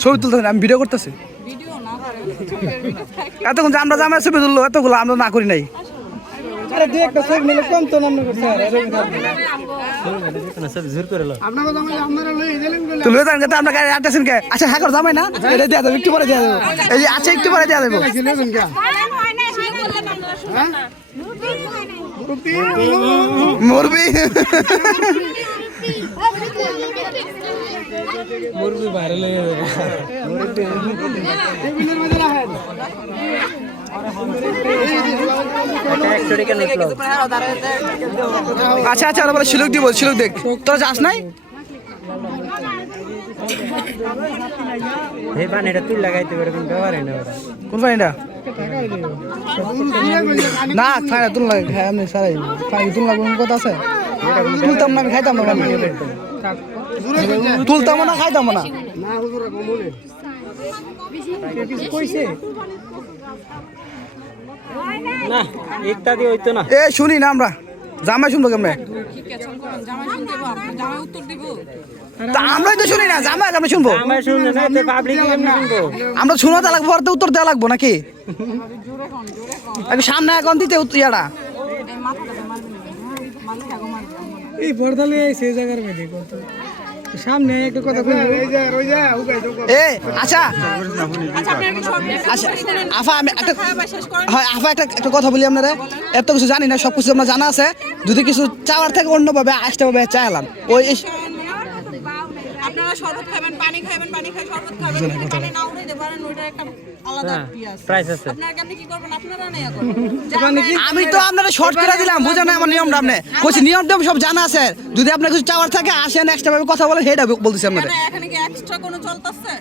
ছবি তুলতে আমি ভিডিও করতেছি এতক্ষণ যে আমরা জামাই ছবি তুললো এতগুলো আমরা না করি নাই আচ্ছা হ্যাঁ জামাই না এটা দেওয়া যাবে একটু পরে দেওয়া যাবে এই যে আচ্ছা একটু পরে দেওয়া যাবে মুরবি মুরগি ভাইরাল হয়ে যাবে আচ্ছা আচ্ছা ওরা বলে শিলুক দিব শিলুক দেখ তোরা যাস নাই এই পানিটা তুই লাগাইতে পারে কোন ব্যবহার হয় না কোন পানিটা না খাই না তুল লাগে খাই আমি সারাই পানি তুল লাগবে কথা আছে তুলতাম না আমি খাইতাম না তুলতাম না খাইতাম না না একটা দিয়ে হইতো না এ শুনি না আমরা জামাই শুনবো কেমনে আমরাই তো শুনি না জামাই আমরা শুনবো আমরা শুনতে লাগবো পরে উত্তর দেওয়া লাগবো নাকি সামনে এখন দিতে ইয়াটা এই পর্দালে সেই জায়গার মধ্যে সামনে একটা কথা এ আচ্ছা আফা আমি একটা হয় আফা একটা কথা বলি আপনারা এত কিছু জানি না সব কিছু আমরা জানা আছে যদি কিছু চাওয়ার থেকে অন্যভাবে আসতে হবে চাইলাম ওই আপনারা শরবত খাবেন পানি খাবেন পানি খাই শরবত খাবেন পানি না উঠাইতে পারেন ওইটা একটা আলাদা প্রাইস আছে আপনারা কেমনে কি করবেন আপনারা নাই এখন আমি তো আপনারা শর্ট করে দিলাম বুঝেন না আমার নিয়মটা আপনি কইছি নিয়মটা সব জানা আছে যদি আপনার কিছু চাওয়ার থাকে আসেন এক্সট্রা ভাবে কথা বলে সেটা বলতেছি আপনাদের এখানে কি এক্সট্রা কোনো চলতেছে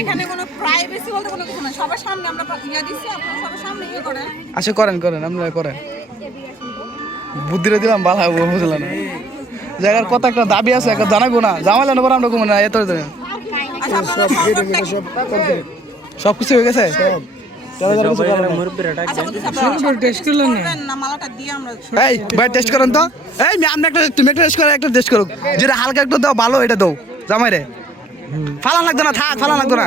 এখানে কোনো প্রাইভেসি বলতে কোনো কিছু না সবার সামনে আমরা ইয়া দিছি আপনারা সবার সামনে ইয়ে করেন আচ্ছা করেন করেন আপনারা করেন বুদ্ধিরে দিলাম ভালো হবে বুঝলেন না জায়গার কত একটা দাবি আছে একটা জানাবো না জামাইলে নেবো আমরা কমে না এত সব কিছু হয়ে গেছে এই ভাই টেস্ট করেন তো এই আমি একটা তুমি একটা টেস্ট করো একটা টেস্ট করো যেটা হালকা একটু দাও ভালো এটা দাও জামাই রে ফালা লাগতো না থাক ফালা লাগতো না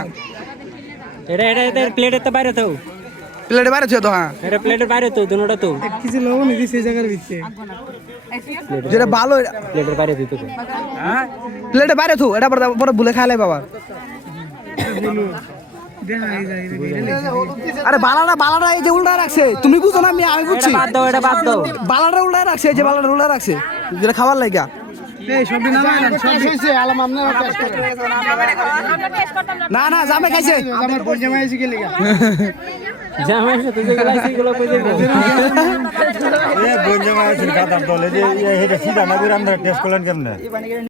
এটা প্লেটের তো বাইরে তো প্লেটে বাইরে ছিল তো হ্যাঁ এটা প্লেটের বাইরে তো দুটোটা তো কিছু লবণ দিছি সেই জায়গার ভিতরে যেটা ভালো প্লেটের বাইরে দিতে তো হ্যাঁ প্লেটে বাইরে থু এটা পরে ভুলে খাইলে বাবা আরে বালাটা এই যে উল্টা রাখছে তুমি বুঝো না আমি বুঝছি বাদ দাও এটা বাদ দাও বালাটা উল্টা রাখছে এই যে বালাটা উল্টা রাখছে যেটা খাবার লাগা এই সব দিন আমার সব হইছে আলাম আপনারা টেস্ট করেন না না জামাই খাইছে আমার বোন জামাই এসে গেলে জামাই সাথে যেগুলো আছে এগুলো কই দেব এ বোন জামাই আছে গাদার দলে যে এটা সিধা না করে আমরা টেস্ট করলেন কেমনে